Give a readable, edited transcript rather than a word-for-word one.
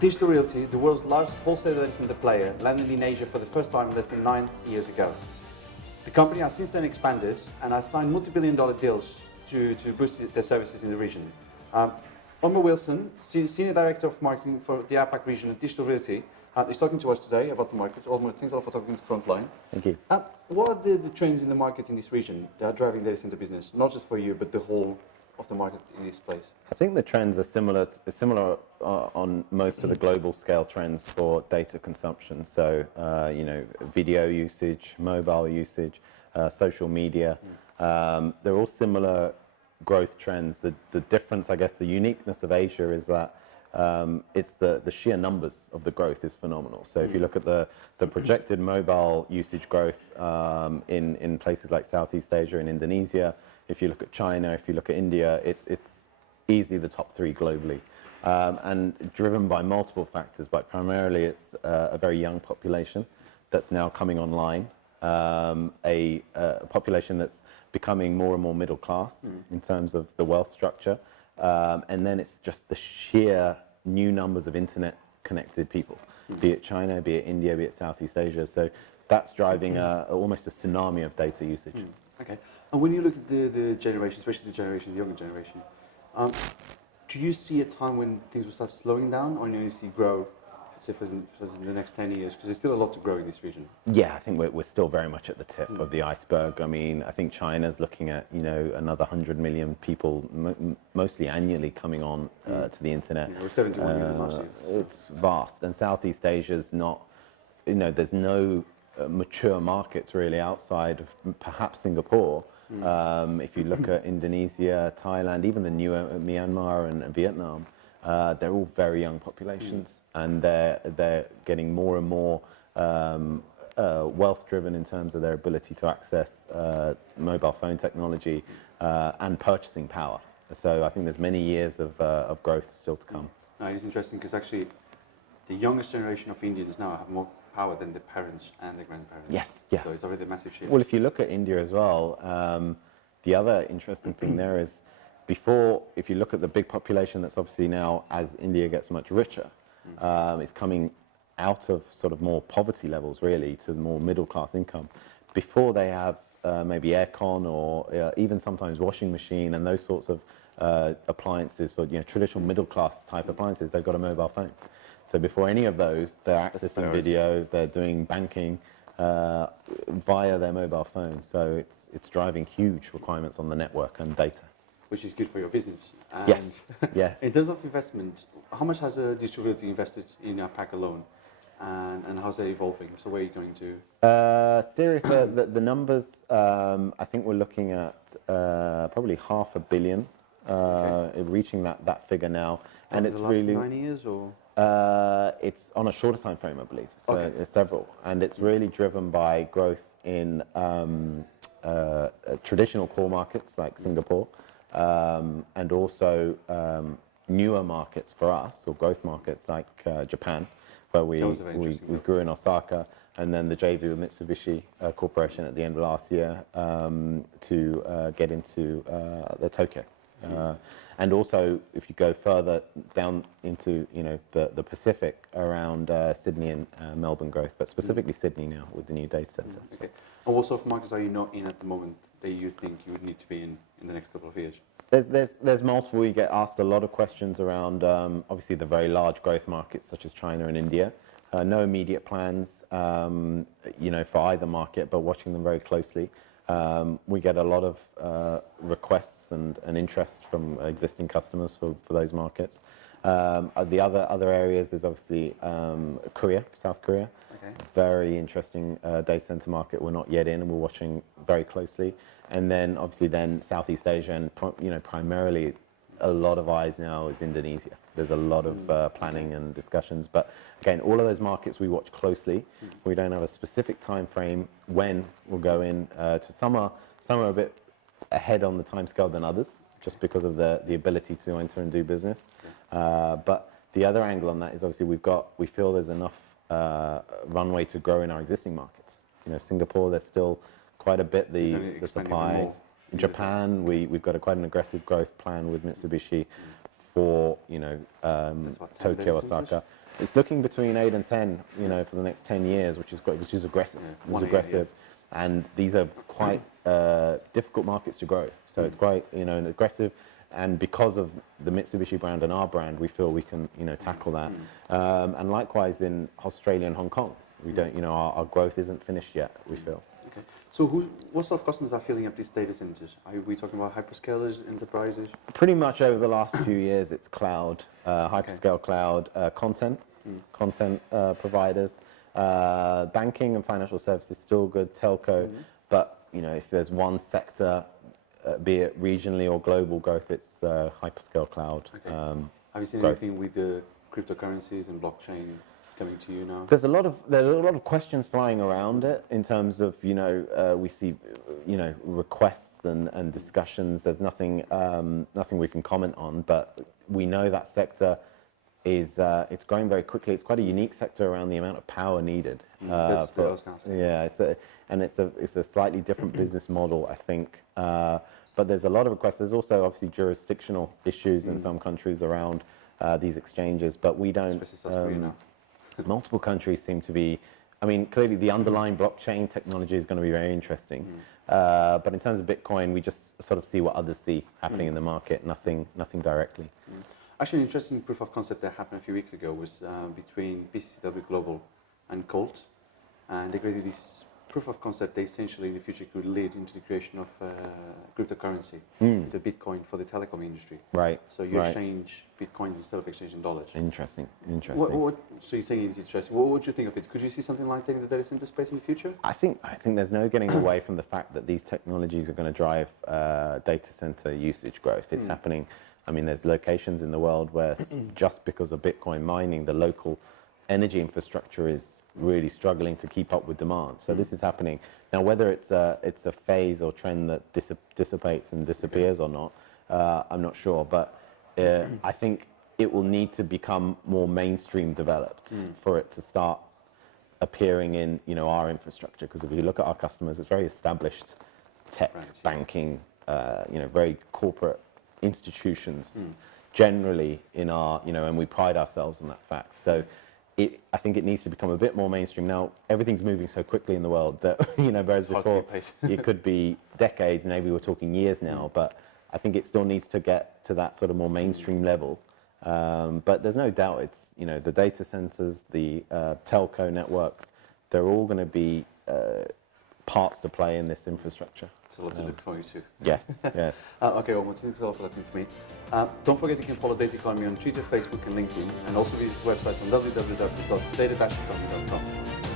Digital Realty, the world's largest wholesale data center player, landed in Asia for the first time less than 9 years ago. The company has since then expanded and has signed multi-billion-dollar deals to boost their services in the region. Omer Wilson, Senior Director of Marketing for the APAC region at Digital Realty, is talking to us today about the market. Omer, thanks a lot for talking to Frontline. Thank you. What are the trends in the market in this region that are driving data center business, not just for you, but the whole of the market in this place? I think the trends are similar on most of the global scale trends for data consumption. So, video usage, mobile usage, social media, they're all similar growth trends. The difference, I guess, the uniqueness of Asia is that it's the sheer numbers of the growth is phenomenal. So if you look at the projected mobile usage growth in places like Southeast Asia and Indonesia, if you look at China, if you look at India, it's easily the top 3 globally. And driven by multiple factors, but primarily it's a very young population that's now coming online, a population that's becoming more and more middle class in terms of the wealth structure. And then it's just the sheer new numbers of internet connected people, be it China, be it India, be it Southeast Asia. So that's driving almost a tsunami of data usage. Okay. And when you look at the generation, especially the younger generation, do you see a time when things will start slowing down, or do you see grow, say for in the next 10 years? Because there's still a lot to grow in this region. Yeah, I think we're still very much at the tip of the iceberg. I mean, I think China's looking at another 100 million people, mostly annually, coming on to the internet. We're 71 million last year. It's vast, and Southeast Asia's not. There's no mature markets really outside of perhaps Singapore. If you look at Indonesia, Thailand, even the newer Myanmar and Vietnam, they're all very young populations, and they're getting more and more wealth driven in terms of their ability to access mobile phone technology and purchasing power. So I think there's many years of growth still to come. It's interesting because actually the youngest generation of Indians now have more power than the parents and the grandparents. Yes, yeah. So it's already a massive shift. Well, if you look at India as well, the other interesting thing there is before, if you look at the big population that's obviously now, as India gets much richer, it's coming out of sort of more poverty levels really to the more middle class income. Before they have maybe aircon or even sometimes washing machine and those sorts of appliances for traditional middle class type appliances, they've got a mobile phone. So before any of those, they're accessing video, they're doing banking via their mobile phone. So it's driving huge requirements on the network and data. Which is good for your business. And yes. Yes. In terms of investment, how much has Digital Realty invested in APAC alone? And how's that evolving? So where are you going to? Seriously, the numbers, I think we're looking at probably $500 million, reaching that figure now. And it's the last really 9 years or? It's on a shorter time frame, I believe. So there's several, and it's really driven by growth in traditional core markets like Singapore, and also newer markets for us, or growth markets like Japan, where we grew in Osaka, and then the JV with Mitsubishi Corporation at the end of last year to get into the Tokyo. And also, if you go further down into the Pacific around Sydney and Melbourne growth, but specifically Sydney now with the new data center. Okay. And what sort of markets are you not in at the moment that you think you would need to be in the next couple of years? There's multiple. You get asked a lot of questions around obviously the very large growth markets such as China and India. No immediate plans, for either market, but watching them very closely. We get a lot of requests and interest from existing customers for those markets. The other areas is obviously Korea, South Korea. Okay. Very interesting data center market we're not yet in, and we're watching very closely. And then obviously Southeast Asia, and primarily a lot of eyes now is Indonesia. There's a lot of planning and discussions, but again, all of those markets we watch closely. We don't have a specific time frame when we'll go in. Some are a bit ahead on the timescale than others, just because of the ability to enter and do business. But the other angle on that is obviously we feel there's enough runway to grow in our existing markets. Singapore, there's still quite a bit the supply. In Japan, we've got quite an aggressive growth plan with Mitsubishi. for, what, 10 Tokyo, data centers? Osaka. It's looking between 8 and 10, for the next 10 years, which is great, which is aggressive. Yeah, It's aggressive. And these are quite difficult markets to grow. So it's quite, and aggressive. And because of the Mitsubishi brand and our brand, we feel we can, tackle that. And likewise in Australia and Hong Kong, we don't, our growth isn't finished yet, we feel. Okay. So what sort of customers are filling up these data centers? Are we talking about hyperscalers, enterprises? Pretty much over the last few years, it's cloud, hyperscale cloud, content providers. Banking and financial services still good, telco. But, if there's one sector, be it regionally or global growth, it's hyperscale cloud. Okay. Have you seen growth. anything with the cryptocurrencies and blockchain coming to you now? There's a lot of questions flying around it in terms of, we see, requests and discussions. There's nothing we can comment on, but we know that sector is it's growing very quickly. It's quite a unique sector around the amount of power needed. It's a slightly different business model, I think. But there's a lot of requests. There's also obviously jurisdictional issues in some countries around these exchanges, but we don't. Especially South Korea now. Multiple countries seem to be. I mean, clearly the underlying blockchain technology is going to be very interesting. But in terms of Bitcoin, we just sort of see what others see happening in the market. Nothing directly. Actually, an interesting proof of concept that happened a few weeks ago was between BCW Global and Colt, and they created this proof of concept that essentially in the future could lead into the creation of cryptocurrency, the Bitcoin for the telecom industry. Right. So you exchange Bitcoins instead of exchanging dollars. Interesting. So you're saying it's interesting. What would you think of it? Could you see something like that in the data center space in the future? I think there's no getting away from the fact that these technologies are going to drive data center usage growth. It's happening. I mean, there's locations in the world where just because of Bitcoin mining, the local energy infrastructure is really struggling to keep up with demand. So this is happening. Now, whether it's a phase or trend that dissipates and disappears or not, I'm not sure. But I think it will need to become more mainstream developed for it to start appearing in our infrastructure. Because if you look at our customers, it's very established tech, banking, very corporate institutions generally in our, and we pride ourselves on that fact. So I think it needs to become a bit more mainstream. Now, everything's moving so quickly in the world that, whereas before it could be decades, maybe we're talking years now, but I think it still needs to get to that sort of more mainstream level. But there's no doubt it's, the data centers, the telco networks, they're all going to be parts to play in this infrastructure. It's a lot to look forward to. Yes, yes. Okay, well, thanks a lot for listening to me. Don't forget you can follow Data Economy on Twitter, Facebook, and LinkedIn, and also visit the website on www.data-economy.com.